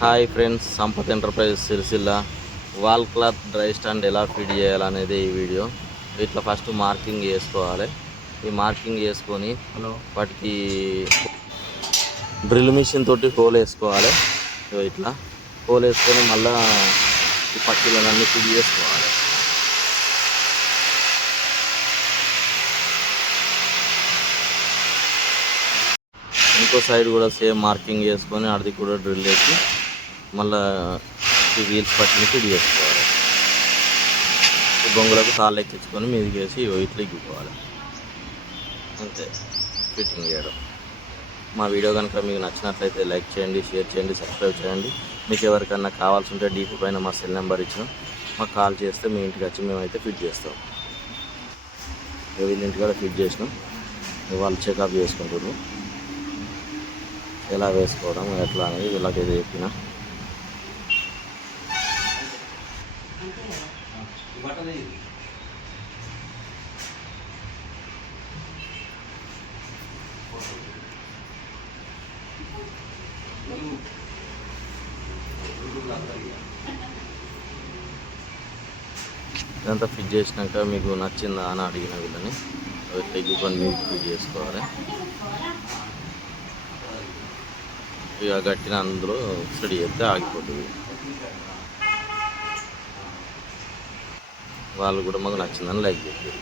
Hi friends Sampath Enterprises Sircilla. Wall cloth dry stand ఎలా fit చేయాలనేది ఈ video. ఇట్లా ఫస్ట్ మార్కింగ్ చేసుకోవాలి. ఈ మార్కింగ్ చేసుకొని వాటికి డ్రిల్ మిషన్ తోటి హోల్ వేసుకోవాలి. ఇట్లా. హోల్ వేసుకొని మళ్ళా ఈ పట్టీలన్నీ ఫిట్ చేసుకోవాలి. ఇంకో సైడ్ కూడా సేమ్ మార్కింగ్ చేసుకొని అడిది కూడా డ్రిల్ వేసి మళ్ళీ ఈ వీల్స్ పట్టిన ఇది చేసుకోవాలి. బొంగులకు తాళ్ళు ఎక్కించుకొని మీదకి వేసి ఇట్లా ఎక్కిపోవాలి అంతే ఫిట్టింగ్ చేయడం. మా వీడియో కనుక మీకు నచ్చినట్లయితే లైక్ చేయండి షేర్ చేయండి సబ్స్క్రైబ్ చేయండి. మీకు ఎవరికన్నా కావాల్సి ఉంటే డీపీ పైన మా సెల్ నెంబర్ ఇచ్చిన మాకు కాల్ చేస్తే మీ ఇంటికి వచ్చి మేమైతే ఫిట్ చేస్తాం. వీళ్ళింటి కూడా ఫిట్ చేసినాం. వాళ్ళు చెకప్ చేసుకుంటారు ఎలా వేసుకోవడం ఎట్లా అనేది వీళ్ళకి చెప్పినా. ఇదంతా ఫిట్ చేసినాక మీకు నచ్చిందా అని అడిగిన వీళ్ళని. అవి తగ్గుకొని మీకు ఫిట్ చేసుకోవాలి. ఇక కట్టిన అందులో స్టడీ చేస్తే ఆగిపోతుంది. వాళ్ళు కూడా మాకు నచ్చిందని లైక్ చెప్పారు